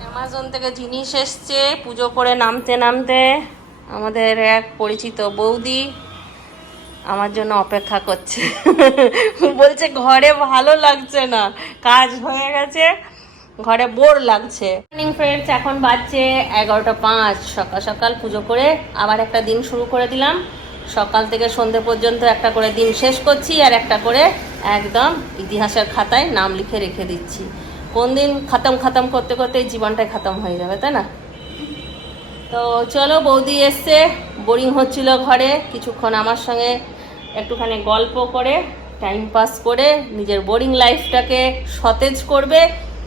Amazon থেকে জিনিস এসছে, পুজো করে নামতে নামতে আমাদের এক পরিচিত বৌদি আমার জন্য অপেক্ষা করছে। বলছে, ঘরে ভালো লাগছে না, কাজ হয়ে গেছে, ঘরে বোর লাগছে। মর্নিং ফ্রেন্ডস এখন বাজছে এগারোটা পাঁচ। সকাল সকাল পুজো করে আবার একটা দিন শুরু করে দিলাম। সকাল থেকে সন্ধে পর্যন্ত একটা করে দিন শেষ করছি আর একটা করে একদম ইতিহাসের খাতায় নাম লিখে রেখে দিচ্ছি। কোন দিন খাতাম খাতাম করতে করতে জীবনটাই খাতাম হয়ে যাবে, তাই না? তো চলো বৌদি এসছে বোরিং হচ্ছিল ঘরে, কিছুক্ষণ আমার সঙ্গে একটুখানি গল্প করে টাইম পাস করে নিজের বোরিং লাইফটাকে সতেজ করবে।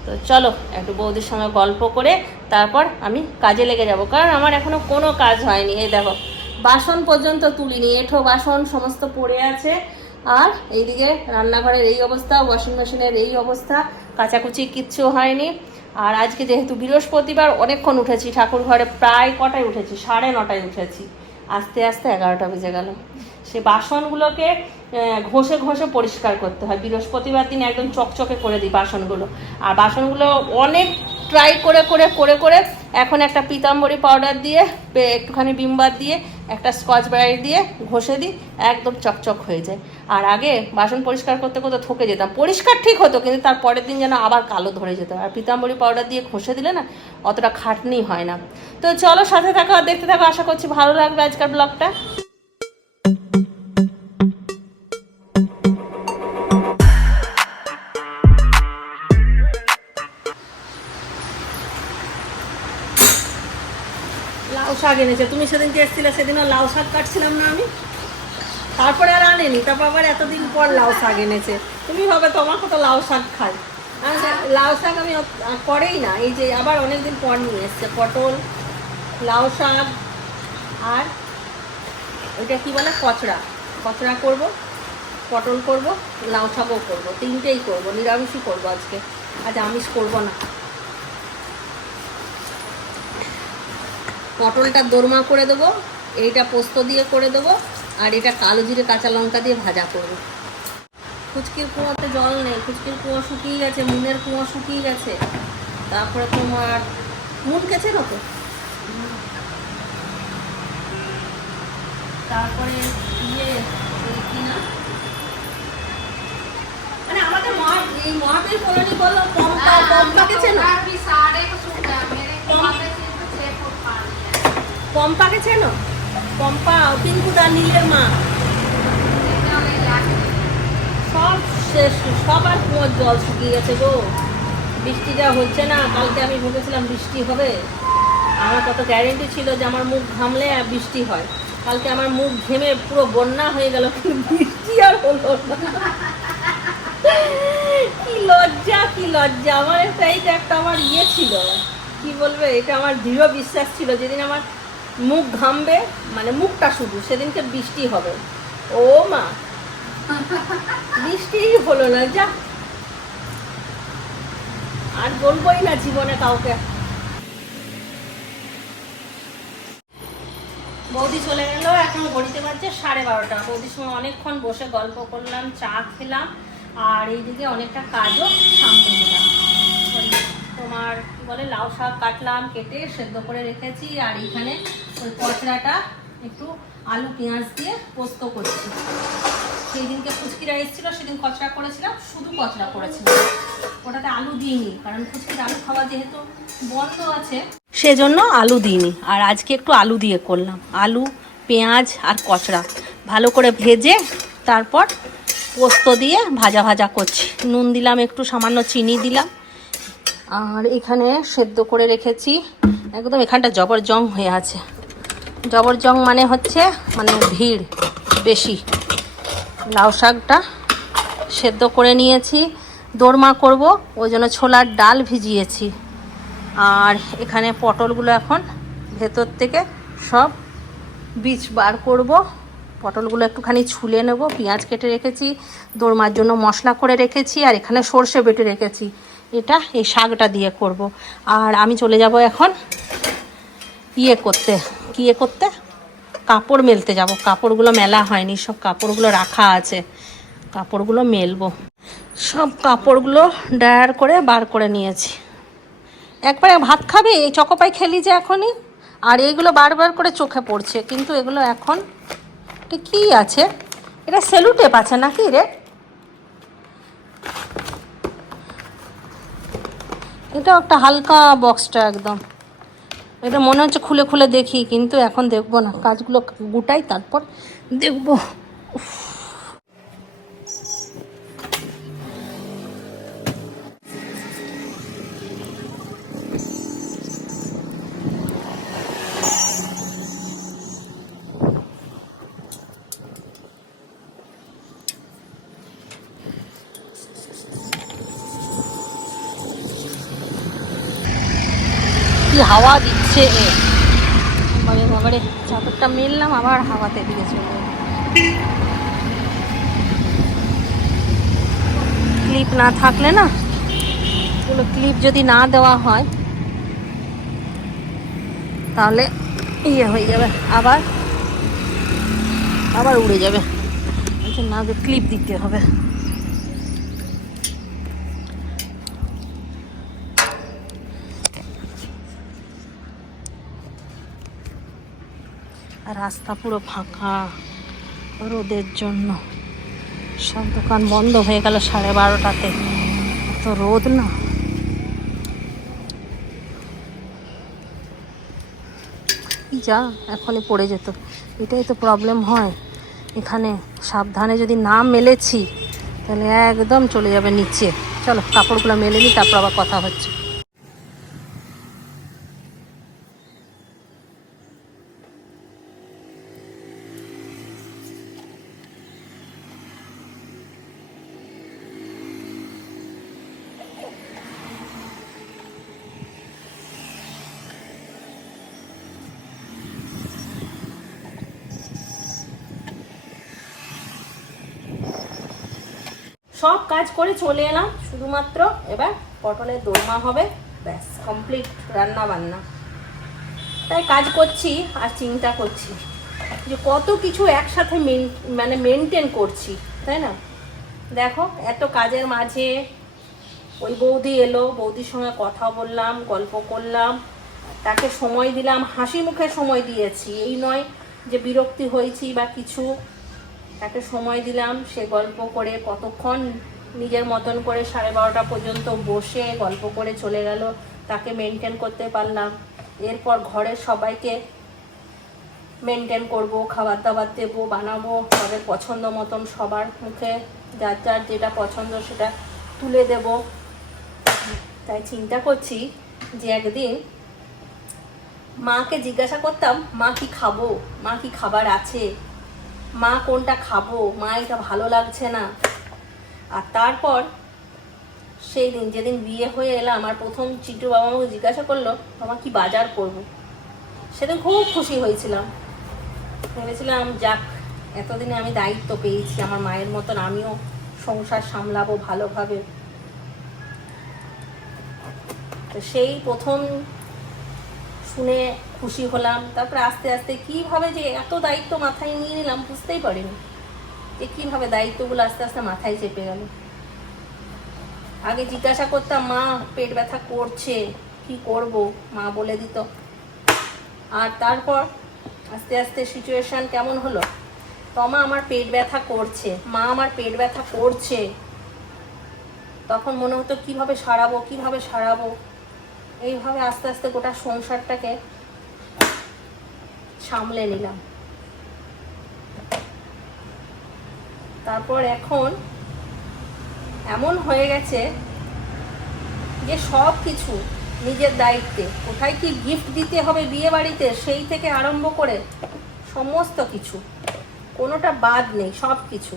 তো চলো একটু বৌদির সঙ্গে গল্প করে তারপর আমি কাজে লেগে যাব, কারণ আমার এখনও কোনো কাজ হয়নি। এই দেখো, বাসন পর্যন্ত তুলিনি, এঠো বাসন সমস্ত পড়ে আছে। আর এইদিকে রান্নাঘরের এই অবস্থা ওয়াশিং মেশিনের এই অবস্থা, কাচাকুচি কিচ্ছু হয়নি। আর আজকে যেহেতু বৃহস্পতিবার, অনেকক্ষণ উঠেছি ঠাকুর ঘরে প্রায় কটায় উঠেছি? সাড়ে নটায় উঠেছি। আস্তে আস্তে এগারোটা বেজে গেল। সে বাসনগুলোকে ঘষে ঘষে পরিষ্কার করতে হয়। বৃহস্পতিবার দিন একদম চকচকে করে দিই বাসনগুলো। আর বাসনগুলো অনেক ট্রাই করে করে করে করে এখন একটা পিতাম্বরী পাউডার দিয়ে একটুখানি বিমবার দিয়ে, একটা স্কচ ব্রাইট দিয়ে ঘষে দিই, একদম চকচক হয়ে যায়। আর আগে বাসন পরিষ্কার করতে করতে থকে যেতাম। পরিষ্কার ঠিক হতো, কিন্তু তার পরের দিন যেন আবার কালো ধরে যেত। আর পিতাম্বরী পাউডার দিয়ে ঘষে দিলে না অতটা খাটনি হয় না। তো চলো সাথে থাকো আর দেখতে থাকো। আশা করছি ভালো লাগবে আজকের ব্লগটা এনেছে তুমি সেদিনকে এসেছিলে, সেদিনও লাউ শাক কাটছিলাম না আমি। তারপরে আর আনেনি, তারপর আবার এতদিন পর লাউ শাক এনেছে। তুমি ভাবে তোমার কত লাউ শাক খাই লাউ শাক আমি করেই না, এই যে আবার অনেকদিন পর নিয়ে এসছে, পটল, লাউ শাক, আর ওইটা কি বলে, কচড়া। কচড়া করব, পটল করব, লাউ শাকও করব, তিনটেই করব, নিরামিষই করব আজকে। আজ আমিষ করব না। পটলটা দোরমা করে দেবো এইটা পোস্ত দিয়ে করে দেবো আর এটা কালো জিরে কাঁচা লঙ্কা দিয়ে ভাজা করব। ফুচকির কুয়োতে জল নেই ফুচকির কুয়ো শুকিয়ে গেছে মুনের কুয়ো শুকিয়ে গেছে। তারপরে তোমার মুন গেছে না তো? তারপরে ইয়ে কি না? মানে আমাদের মহা এই মহাবীর কলোনি বলল পম্পা পম্পা গেছে না? পম্পাকে চেনো? পম্পা, পিঙ্কুদা, নীলের মা। সব শেষ সবার কুয়োর জল শুকিয়ে গেছে গো। বৃষ্টিটা হচ্ছে না, কালকে আমি ভেবেছিলাম বৃষ্টি হবে। আমার কত গ্যারেন্টি ছিল যে আমার মুখ ঘামলে আর বৃষ্টি হয়। কালকে আমার মুখ ঘেমে পুরো বন্যা হয়ে গেল বৃষ্টি আর হলো কি লজ্জা কি লজ্জা। আমার এটা একটা আমার ইয়ে ছিল। কি বলবে? এটা আমার দৃঢ় বিশ্বাস ছিল। যেদিন আমার মুখ ঘামবে মানে মুখটা শুধু, সেদিনকে বৃষ্টি হবে। ও মা, বৃষ্টিই হলো না, যা। আর বলবোই না জীবনে কাউকে। বৌদি চলে গেল, এখন ঘড়িতে বাজছে সাড়ে বারোটা। বৌদির সঙ্গে অনেকক্ষণ বসে গল্প করলাম, চা খেলাম, আর এইদিকে অনেকটা কাজও সামনে নিলাম। ওই তোমার বলে, লাউ শাক কাটলাম, কেটে সেদ্ধ করে রেখেছি, আর এখানে ওই কচড়াটা একটু আলু, পেঁয়াজ দিয়ে পোস্ত করছি। সেই দিনকে ফুচকিরা এসেছিল সেদিন কচড়া করেছিলাম, শুধু কচড়া করেছিলাম। ওটাতে আলু দিইনি, কারণ ফুচকির আলু খাওয়া যেহেতু বন্ধ আছে। সেজন্য আলু দিইনি, আর আজকে একটু আলু দিয়ে করলাম। আলু, পেঁয়াজ আর কচড়া ভালো করে ভেজে তারপর পোস্ত দিয়ে ভাজা ভাজা করছি। নুন দিলাম, একটু সামান্য চিনি দিলাম। আর এখানে সেদ্ধ করে রেখেছি। একদম এখানটা জবর জং হয়ে আছে। জবর জং মানে হচ্ছে মানে ভিড় বেশি। লাউ শাকটা সেদ্ধ করে নিয়েছি, দোরমা করব, ওই জন্য ছোলার ডাল ভিজিয়েছি। আর এখানে পটলগুলো এখন ভেতর থেকে সব বীজ বার করব। পটলগুলো একটুখানি ছুলে নেব, পেঁয়াজ কেটে রেখেছি, দোরমার জন্য মশলা করে রেখেছি, আর এখানে সর্ষে বেটে রেখেছি। এটা, এই শাকটা দিয়ে করব। আর আমি চলে যাব এখন ইয়ে করতে ইয়ে করতে? কাপড় মেলতে যাব। কাপড়গুলো মেলা হয়নি, সব কাপড়গুলো রাখা আছে। কাপড়গুলো মেলবো। সব কাপড়গুলো ড্রায়ার করে বার করে নিয়েছি। একবারে ভাত খাবি? এই চকোপাই খেলি যে এখনই? আর এইগুলো বারবার করে চোখে পড়ছে, কিন্তু এগুলো এখন কী আছে? এটা সেলুটেপ আছে নাকি রে? এটা একটা হালকা বক্সটা একদম। এটা মনে হচ্ছে খুলে খুলে দেখি, কিন্তু এখন দেখব না। কাজগুলো গুটাই, তারপর দেখব। হাওয়া দিচ্ছে। বাবারে বাবারে, চাদরটা মেললাম, আবার হাওয়াতে দিয়ে চলে ক্লিপ না থাকলে না, এগুলো ক্লিপ যদি না দেওয়া হয়, তাহলে ইয়ে হয়ে যাবে, আবার আবার উড়ে যাবে। না আগে ক্লিপ দিতে হবে। রাস্তা পুরো ফাঁকা রোদের জন্য। সব দোকান বন্ধ হয়ে গেল সাড়ে বারোটাতে। তো রোদ না। যা, এখনই পড়ে যেত। এটাই তো প্রবলেম হয়। এখানে সাবধানে যদি না মেলেছি, তাহলে একদম চলে যাবে নিচে। চলো, কাপড়গুলো মেলে নিই তারপর আবার কথা হচ্ছে সব কাজ করে চলে এলাম। শুধুমাত্র এবার পটলের দোরমা হবে। ব্যাস কমপ্লিট রান্না বান্না তাই কাজ করছি আর চিন্তা করছি যে কত কিছু একসাথে মেন মানে মেনটেন করছি, তাই না? দেখো, এত কাজের মাঝে ওই বৌদি এলো, বৌদির সঙ্গে কথা বললাম, গল্প করলাম। তাকে সময় দিলাম, হাসি মুখে সময় দিয়েছি। এই নয় যে বিরক্তি হয়েছি বা কিছু। তাকে সময় দিলাম, সে গল্প করে কতক্ষণ নিজের মতন করে সাড়ে বারোটা পর্যন্ত বসে গল্প করে চলে গেল। তাকে মেনটেন করতে পারলাম। এরপর ঘরের সবাইকে মেনটেন করব খাবার দাবার দেবো, বানাবো, তাদের পছন্দ মতন সবার মুখে যার যার যেটা পছন্দ সেটা তুলে দেব। তাই চিন্তা করছি যে একদিন মাকে জিজ্ঞাসা করতাম, মা কি খাব? মা কি খাবার আছে? মা কোনটা খাব? মা এটা ভালো লাগছে না। আর তারপর সেই দিন যেদিন বিয়ে হয়ে এলাম আমার প্রথম চিটু বাবা আমাকে জিজ্ঞাসা করল বাবা কি বাজার করব? সেদিন খুব খুশি হয়েছিলাম। ভেবেছিলাম, যাক, এতদিনে আমি দায়িত্ব পেয়েছি, আমার মায়ের মতন আমিও সংসার সামলাবো ভালোভাবে। তো সেই প্রথম শুনে খুশি হলাম। তারপরে আস্তে আস্তে কীভাবে যে এত দায়িত্ব মাথায় নিয়ে নিলাম বুঝতেই পারিনি। যে কীভাবে দায়িত্বগুলো আস্তে আস্তে মাথায় চেপে গেল। আগে জিজ্ঞাসা করতাম, মা, পেট ব্যথা করছে, কি করব? মা বলে দিত। আর তারপর আস্তে আস্তে সিচুয়েশান কেমন হলো? তমা আমার পেট ব্যথা করছে, মা আমার পেট ব্যথা করছে। তখন মনে হতো, কীভাবে সারাবো কীভাবে সারাবো? এইভাবে আস্তে আস্তে গোটা সংসারটাকে সামলে নিলাম। তারপর এখন এমন হয়ে গেছে যে সব কিছু নিজের দায়িত্বে। কোথায় কি গিফট দিতে হবে বিয়ে বাড়িতে, সেই থেকে আরম্ভ করে সমস্ত কিছু। কোনোটা বাদ নেই, সব কিছু।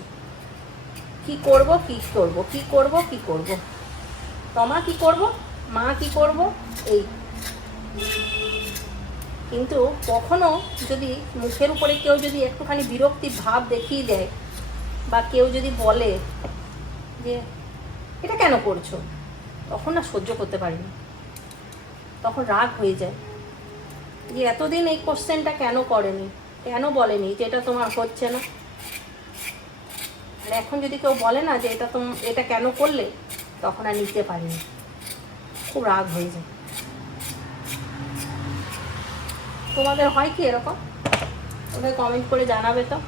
কি করব কি করব কি করব কি করব? তমা কি করব, মা কি করব, এই। কিন্তু কখনো যদি মুখের উপরে কেউ যদি একটুখানি বিরক্তির ভাব দেখিয়ে দেয় বা কেউ যদি বলে যে, এটা কেন করছ? তখন না সহ্য করতে পারি না তখন রাগ হয়ে যায় যে, এতদিন এই কোশ্চেনটা কেন করেনি? কেন বলেনি যে, এটা তোমার হচ্ছে না? আর এখন যদি কেউ বলে না যে, এটা তোম, এটা কেন করলে? তখন আর নিতে পারি না খুব রাগ হয়ে যায়। তোমাদের হয় কি এরকম? ওদের কমেন্ট করে জানাবে তো?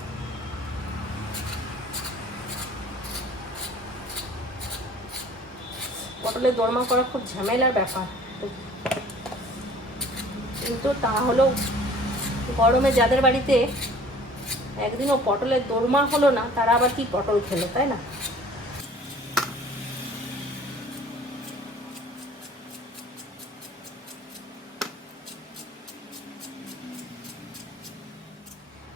পটলের দোরমা করা খুব ঝামেলার ব্যাপার। কিন্তু তা হলেও গরমে যাদের বাড়িতে একদিনও পটলের দোরমা হলো না, তারা আবার কি পটল খেলো, তাই না?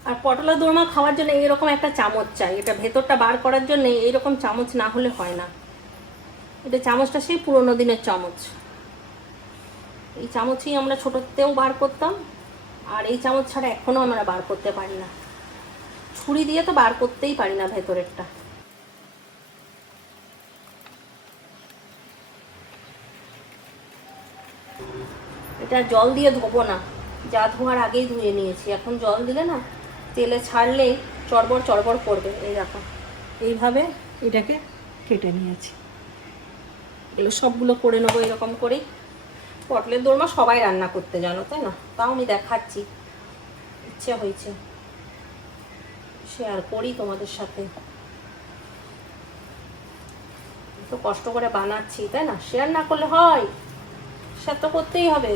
আর পটলের দোরমা খাওয়ার জন্য এইরকম একটা চামচ চাই, এটা ভেতরটা বার করার জন্য এইরকম চামচ না হলে হয় না। এটা চামচটা সেই পুরোনো দিনের চামচ। এই চামচই আমরা ছোটোতেও বার করতাম, আর এই চামচ ছাড়া এখনও আমরা বার করতে পারি না। ছুরি দিয়ে তো বার করতেই পারি না ভেতরেরটা। এটা জল দিয়ে ধোবো না, যা ধোয়ার আগেই ধুয়ে নিয়েছি। এখন জল দিলে না, তেলে ছাড়লেই চড়বড় চড়বড় করবে, এই দেখো। এইভাবে এটাকে কেটে নিয়েছি। এগুলো সবগুলো করে নেব এরকম করেই। পটলের দোরমা সবাই রান্না করতে জানো, তাই না? তাও আমি দেখাচ্ছি। ইচ্ছে হয়েছে। শেয়ার করি তোমাদের সাথে। তো কষ্ট করে বানাচ্ছি, তাই না? শেয়ার না করলে হয়। শেয়ার তো করতেই হবে।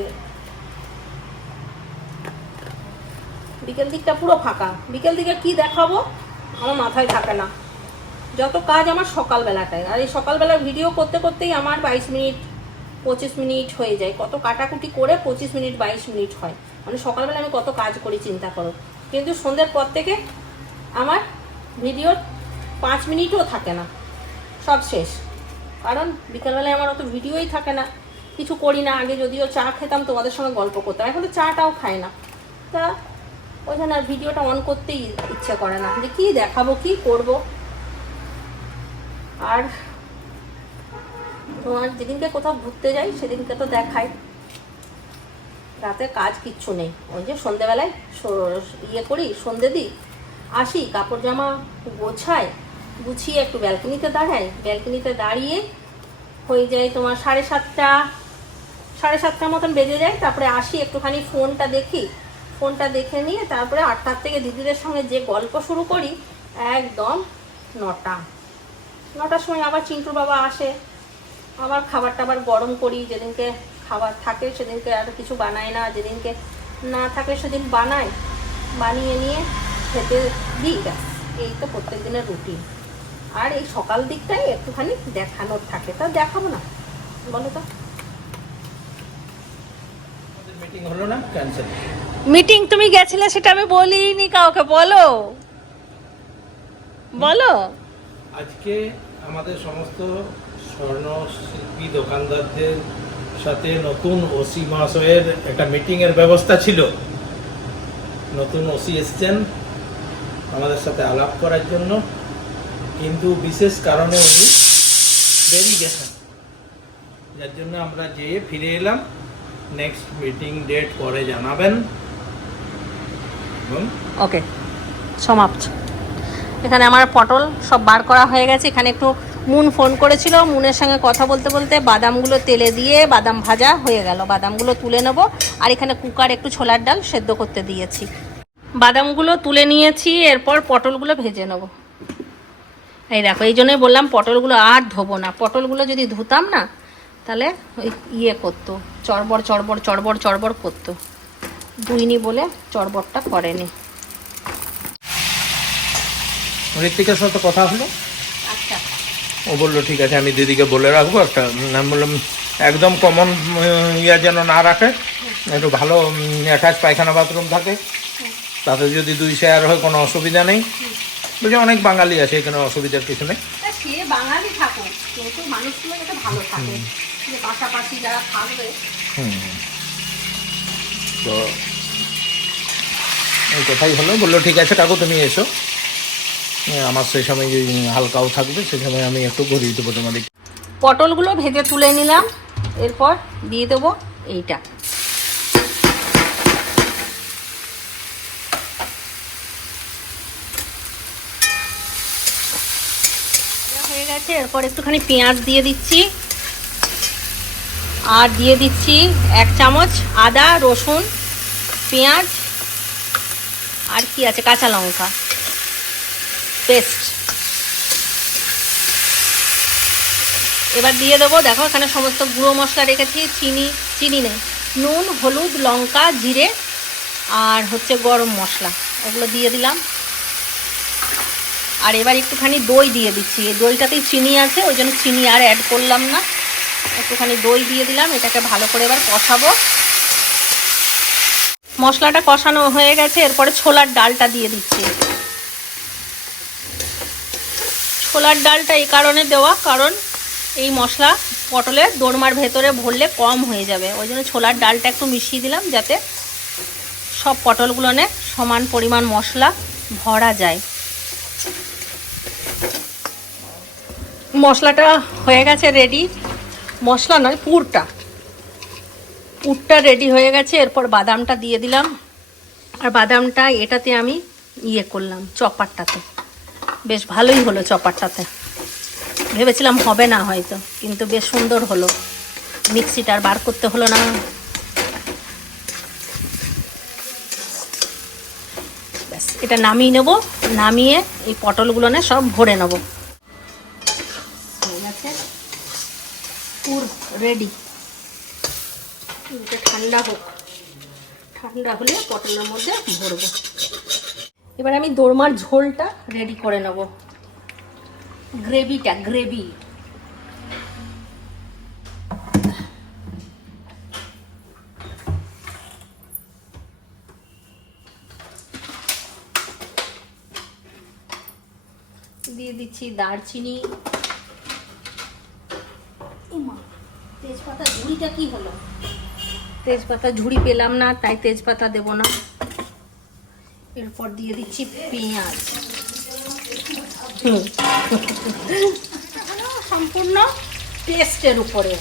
বিকেল দিকটা পুরো ফাঁকা। বিকেল দিকে কি দেখাবো? আমার মাথায় থাকে না। যত কাজ আমার সকালবেলাটায়, আর এই সকালবেলা ভিডিও করতে করতেই আমার বাইশ মিনিট, পঁচিশ মিনিট হয়ে যায়। কত কাটাকুটি করে পঁচিশ মিনিট, বাইশ মিনিট হয়। মানে সকালবেলা আমি কত কাজ করি, চিন্তা করো। কিন্তু সন্ধ্যের পর থেকে আমার ভিডিওর পাঁচ মিনিটও থাকে না। সব শেষ। কারণ বিকেলবেলায় আমার অত ভিডিওই থাকে না। কিছু করি না। আগে যদিও চা খেতাম, তোমাদের সঙ্গে গল্প করতাম। এখন তো চাটাও খাই না। তা ওই জন্য আর ভিডিওটা অন করতেই ইচ্ছে করে না। যে কী দেখাবো, কী করব? আর তোমার যেদিনকে কোথাও ঘুরতে যাই, সেদিনকে তো দেখাই। রাতে কাজ কিচ্ছু নেই। ওই যে সন্ধেবেলায় ইয়ে করি, সন্ধে দিই, আসি কাপড় জামা গোছাই, গুছিয়ে একটু ব্যালকনিতে দাঁড়াই। ব্যালকনিতে দাঁড়িয়ে হয়ে যায় তোমার সাড়ে সাতটা, সাড়ে সাতটার মতন বেজে যায়। তারপরে আসি, একটুখানি ফোনটা দেখি। ফোনটা দেখে নিয়ে তারপরে আটটার থেকে দিদিদের সঙ্গে যে গল্প শুরু করি, একদম নটা। নটার সময় আবার চিন্টুর বাবা আসে। আবার খাবার টাবার গরম করি যেদিনকে খাবার থাকে সেদিনকে আর কিছু বানাই না যেদিনকে না থাকে সেদিন বানাই। বানিয়ে নিয়ে খেতে দিই ব্যাস। এই তো প্রত্যেক দিনের রুটিন। আর এই সকাল দিকটাই একটুখানি দেখানোর থাকে। তা দেখাবো না। বলো তো। মিটিং না? মিটিং তুমি গেছিলে সেটা আমি বলিনি কাউকে। বলো। বলো। আজকে আমাদের সমস্ত স্বর্ণ শিল্পী দোকানদারদের সাথে নতুন ওসি মহাশয়ের একটা মিটিং এর ব্যবস্থা ছিল। নতুন ওসি এসছেন আমাদের সাথে আলাপ করার জন্য। কিন্তু বিশেষ কারণে উনি বেরিয়ে গেছেন। যার জন্য আমরা যেয়ে ফিরে এলাম। নেক্সট মিটিং ডেট পরে জানাবেন। ওকে, সমাপ্ত। এখানে আমার পটল সব বার করা হয়ে গেছে। এখানে একটু মুন ফোন করেছিল। মুনের সঙ্গে কথা বলতে বলতে বাদামগুলো তেলে দিয়ে বাদাম ভাজা হয়ে গেল। বাদামগুলো তুলে নেব। আর এখানে কুকার একটু ছোলার ডাল সেদ্ধ করতে দিয়েছি। বাদামগুলো তুলে নিয়েছি। এরপর পটলগুলো ভেজে নেব। এই দেখো, এই জন্যই বললাম পটলগুলো আর ধোবো না। পটলগুলো যদি ধুতাম না, তাহলে ওই ইয়ে করতো, চড়বড় চড়বড় চড়বড় চড়বড় করতো। ধুইনি বলে চড়বড়টা করেনি। ঋত্বিকের সাথে কথা হলো। আচ্ছা। ও বলল ঠিক আছে আমি দিদিকে বলে রাখব একটা আমি বললাম একদম কমন ইয়ে যেন না রাখে একটু ভালো অ্যাটাচ পায়খানা বাথরুম থাকে। তাতে যদি দুই শেয়ার হয় কোনো অসুবিধা নেই। বলছি অনেক বাঙালি আছে এখানে অসুবিধার কিছু নেই। সে বাঙালি থাকুক কিন্তু মানুষগুলো যাতে ভালো থাকে। পাশাপাশি যারা থাকবে। হুম। তো এই কথাই হলো। বলল ঠিক আছে কাকু তুমি এসো। আমার সেই সময় হালকাও থাকবে, সেই সময় আমি একটু ঘুরিয়ে দেবো তোমাদের। পটলগুলো ভেজে তুলে নিলাম। এরপর দিয়ে দেবো এইটা। গেছে। এরপর একটুখানি পেঁয়াজ দিয়ে দিচ্ছি। আর দিয়ে দিচ্ছি এক চামচ আদা, রসুন, পেঁয়াজ, আর কি আছে? কাঁচা লঙ্কা। পেস্ট। এবার দিয়ে দেবো, দেখো এখানে সমস্ত গুঁড়ো মশলা রেখেছি, চিনি চিনি নেই। নুন, হলুদ, লঙ্কা, জিরে আর হচ্ছে গরম মশলা, ওগুলো দিয়ে দিলাম। আর এবার একটুখানি দই দিয়ে দিচ্ছি, এই দইটাতেই চিনি আছে, ওই জন্য চিনি আর অ্যাড করলাম না। একটুখানি দই দিয়ে দিলাম, এটাকে ভালো করে এবার কষাবো। মশলাটা কষানো হয়ে গেছে, এরপরে ছোলার ডালটা দিয়ে দিচ্ছি। ছোলার ডালটা এই কারণে দেওয়া, কারণ এই মশলা পটলের দোরমার ভেতরে ভরলে কম হয়ে যাবে। ওই জন্য ছোলার ডালটা একটু মিশিয়ে দিলাম যাতে সব পটলগুলোনে সমান পরিমাণ মশলা ভরা যায়। মশলাটা হয়ে গেছে রেডি মশলা নয়, পুরটা। পুরটা রেডি হয়ে গেছে, এরপর বাদামটা দিয়ে দিলাম। আর বাদামটা এটাতে আমি ইয়ে করলাম, চপারটাতে। বেশ ভালোই হলো চপারটাতে। ভেবেছিলাম হবে না হয়তো, কিন্তু বেশ সুন্দর হলো। মিক্সিটা আর বার করতে হলো না। এটা নামিয়ে নেব, নামিয়ে এই পটলগুলোনে সব ভরে নেব। পুর রেডি ঠান্ডা হোক। ঠান্ডা হলে পটলের মধ্যে ভরবো। এবার আমি দোরমার ঝোলটা রেডি করে নেব। গ্রেভিটা, গ্রেভি। দিয়ে দিচ্ছি দারচিনি। তেজপাতা ঝুড়িটা কি হলো? তেজপাতা ঝুড়ি পেলাম না, তাই তেজপাতা দেব না। এরপর দিয়ে দিচ্ছি পেঁয়াজ। হুম। সম্পূর্ণ টেস্টের উপরে।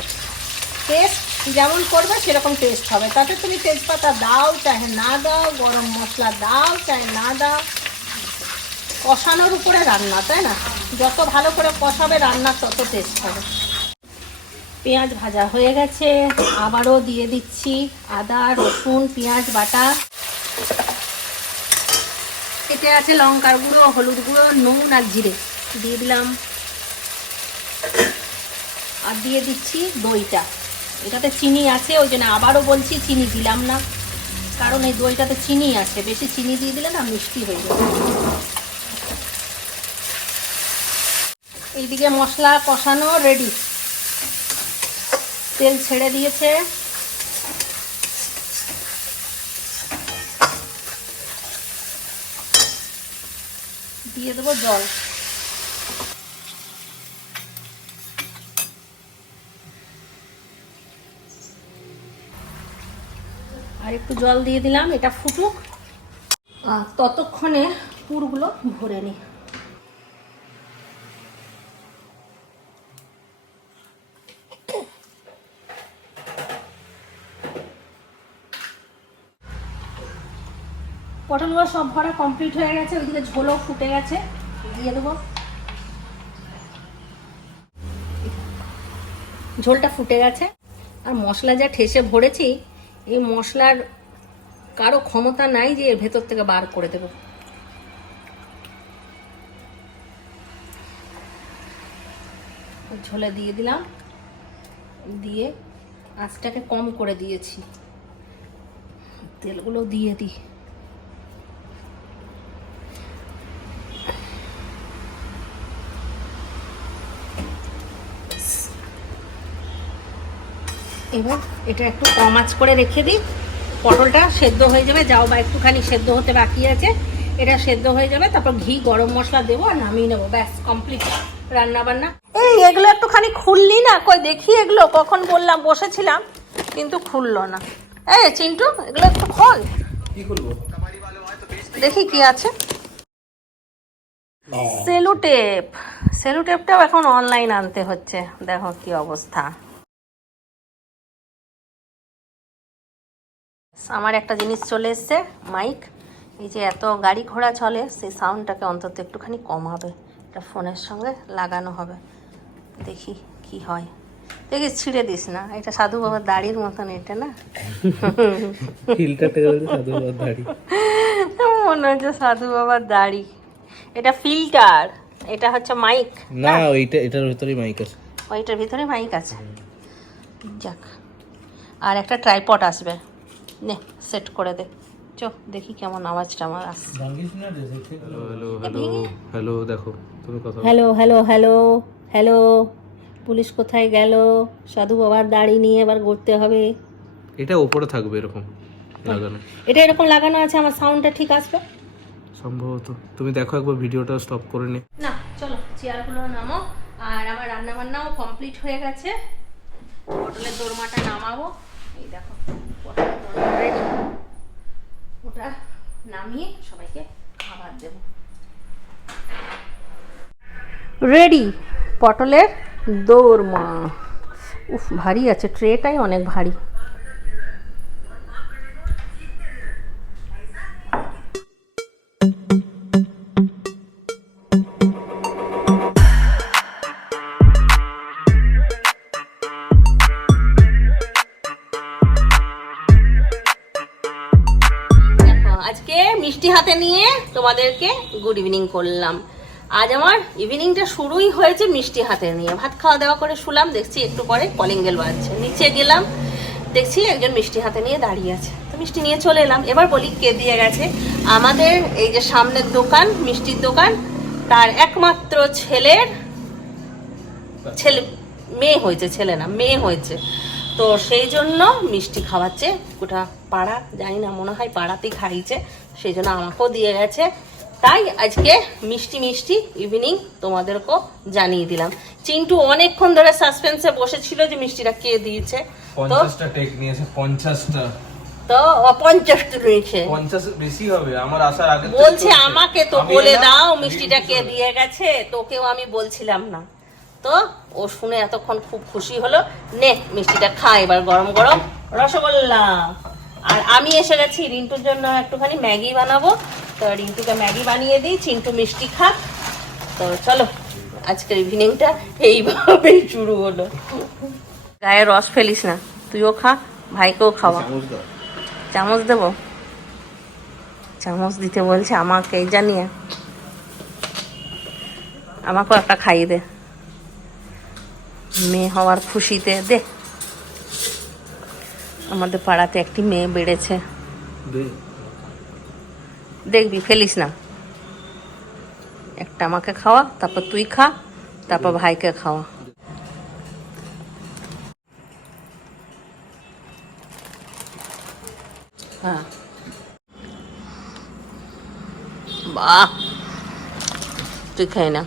টেস্ট যেমন করবে সেরকম টেস্ট হবে। তাতে তুমি তেজপাতা দাও চাহে না দাও গরম মশলা দাও চাহে না দাও। কষানোর উপরে রান্না তাই না? যত ভালো করে কষাবে রান্না তত টেস্ট হবে। পেঁয়াজ ভাজা হয়ে গেছে। আবারও দিয়ে দিচ্ছি আদা রসুন পেঁয়াজ বাটা। এতে আছে লঙ্কার গুঁড়ো, হলুদ গুঁড়ো, নুন আর জিরে। দিয়ে দিলাম। আর দিয়ে দিচ্ছি দইটা। এটাতে চিনি আছে, ওই জন্য আবারও বলছি চিনি দিলাম না। কারণ এই দইটাতে চিনি আছে, বেশি চিনি দিয়ে দিলে না মিষ্টি হয়ে যাবে। এইদিকে মশলা কষানো রেডি তেল ছেড়ে দিয়েছে। দিয়ে দেবো জল। আর একটু জল দিয়ে দিলাম এটা ফুটুক। ততক্ষণে পুরগুলো ভরে নিই পটলগুলো সব ভরা কমপ্লিট হয়ে গেছে, ওইদিকে ঝোলও ফুটে গেছে। দিয়ে দেবো। ঝোলটা ফুটে গেছে। আর মশলা যা ঠেসে ভরেছি, এই মশলার কারও ক্ষমতা নাই যে এর ভেতর থেকে বার করে দেব। ঝোলে দিয়ে দিলাম। দিয়ে আঁচটাকে কম করে দিয়েছি। তেলগুলো দিয়ে দিই। এবার এটা একটু কম আঁচ করে রেখে দিই। পটলটা সেদ্ধ হয়ে যাবে যাও বা একটুখানি সেদ্ধ হতে বাকি আছে। এটা সেদ্ধ হয়ে যাবে তারপর ঘি গরম মশলা দেবো আর নামিয়ে নেব। ব্যাস কমপ্লিট রান্না বান্না এই এগুলো একটুখানি খুললি না? কই দেখি এগুলো। কখন বললাম বসেছিলাম কিন্তু খুললো না। এই চিন্টু এগুলো একটু খোল। কি দেখি কি আছে। সেলুটেপ। সেলুটেপটাও এখন অনলাইন আনতে হচ্ছে। দেখো কি অবস্থা। আমার একটা জিনিস চলে এসছে মাইক এই যে এত গাড়ি ঘোড়া চলে সেই সাউন্ডটাকে অন্তত একটুখানি কমাবে। এটা ফোনের সঙ্গে লাগানো হবে। দেখি কি হয়। দেখি ছিঁড়ে দিস না। এটা সাধু বাবার দাড়ির মতন এটা না? ফিল্টারটা সাধু বাবার দাড়ি। মনে হচ্ছে সাধু বাবার দাড়ি। এটা ফিল্টার। এটা হচ্ছে মাইক না ওইটা এটার ভিতরেই মাইক আছে। ওইটার ভিতরে মাইক আছে। যাক। আর একটা ট্রাইপড আসবে। নে সেট করে দে। চো দেখি কেমন আওয়াজটা আমার আসছে। হ্যালো হ্যালো হ্যালো হ্যালো দেখো তুমি কথা hello hello hello hello police কোথায় গেল? সাধু বাবার দাড়ি নিয়ে এবার ঘুরতে হবে। এটা ওপরে থাকবে এরকম লাগানো। এটা এরকম লাগানো আছে আমার সাউন্ডটা ঠিক আসবে? সম্ভবত। তুমি দেখো একবার ভিডিওটা স্টপ করে নে। না চলো চেয়ারগুলো নামো আর আমার রান্না বান্নাও কমপ্লিট হয়ে গেছে। পটলের দোরমাটা নামাবো। এই দেখো। ওটা নামিয়ে সবাইকে খাবার দেব। রেডি পটলের দোরমা। উফ ভারী আছে ট্রেটাই অনেক ভারী। গুড ইভিনিং করলাম। আজ আমার ইভিনিংটা শুরুই হয়েছে মিষ্টি হাতে নিয়ে। ভাত খাওয়া দাওয়া করে শুলাম, দেখছি একটু পরে কলিং বেল বাজছে। নিচে গেলাম, দেখছি একজন মিষ্টি হাতে নিয়ে দাঁড়িয়ে আছে। তো মিষ্টি নিয়ে চলে এলাম। এবার বলি কে দিয়ে গেছে। আমাদের এই যে সামনের দোকান, মিষ্টির দোকান, তার একমাত্র ছেলের ছেলে, মেয়ে হয়েছে, ছেলে না, মেয়ে হয়েছে। তো সেই জন্য মিষ্টি খাওয়াচ্ছে। গোটা পাড়া, জানি না, মনে হয় পাড়াতেই খাইছে। সেই জন্য আমাকেও দিয়ে গেছে। তাই আজকে মিষ্টি মিষ্টি ইভিনিং তোমাদেরকেও জানিয়ে দিলাম। চিন্টু অনেকক্ষণ ধরে সাসপেন্সে বসেছিল যে মিষ্টিটা কে দিয়েছে। তো পঞ্চাশটা টেক নিয়েছে পঞ্চাশটা। তো অপঞ্চাশটা নিয়েছে পঞ্চাশ বেশি হবে আমার আসার আগে বলছে আমাকে তো বলে দাও মিষ্টিটা কে দিয়ে গেছে তোকেও আমি বলছিলাম না। তো ও শুনে এতক্ষণ খুব খুশি হলো। নে মিষ্টিটা খা এবার গরম গরম। রসগোল্লা। আর আমি এসে গেছি রিন্টুর জন্য একটুখানি ম্যাগি বানাবো। তো রিন্টুকে ম্যাগি বানিয়ে দিই চিন্টু মিষ্টি খাক। তো চলো আজকের ইভিনিংটা এইভাবেই শুরু হলো। গায়ে রস ফেলিস না তুইও খা ভাইকেও খাওয়া। চামচ দেবো? চামচ দিতে বলছে আমাকে জানিয়ে আমাকেও একটা খাইয়ে দে। মেয়ে হওয়ার খুশিতে দে। আমাদের পাড়াতে একটি মেয়ে বেড়েছে। দেখবি ফেলিস না। একটা আমাকে খাওয়া তারপর তুই খা তারপর ভাইকে খাওয়া। হ্যাঁ। বাহ! তুই খাই না।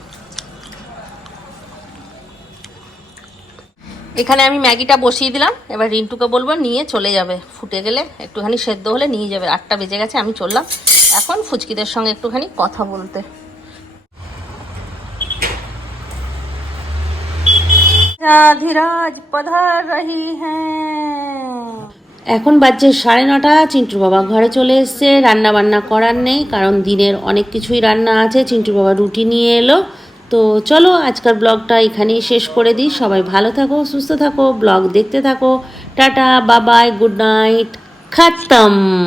এখানে আমি ম্যাগিটা বসিয়ে দিলাম। এবার রিন্টুকে বলব নিয়ে চলে যাবে। ফুটে গেলে একটুখানি সেদ্ধ হলে নিয়ে যাবে। আটটা বেজে গেছে আমি চললাম। এখন ফুচকিদের সঙ্গে একটুখানি কথা বলতে। ধীরাজ পধার রহি হ্যাঁ। এখন বাজছে সাড়ে নটা চিন্টুর বাবা ঘরে চলে এসছে রান্না বান্না করার নেই কারণ দিনের অনেক কিছুই রান্না আছে চিন্টুর বাবা রুটি নিয়ে এলো। তো চলো আজকাল ব্লগটা এখানেই শেষ করে দিই। সবাই ভালো থাকো সুস্থ থাকো ব্লগ দেখতে থাকো। টাটা বাবাই গুড নাইট খাতম।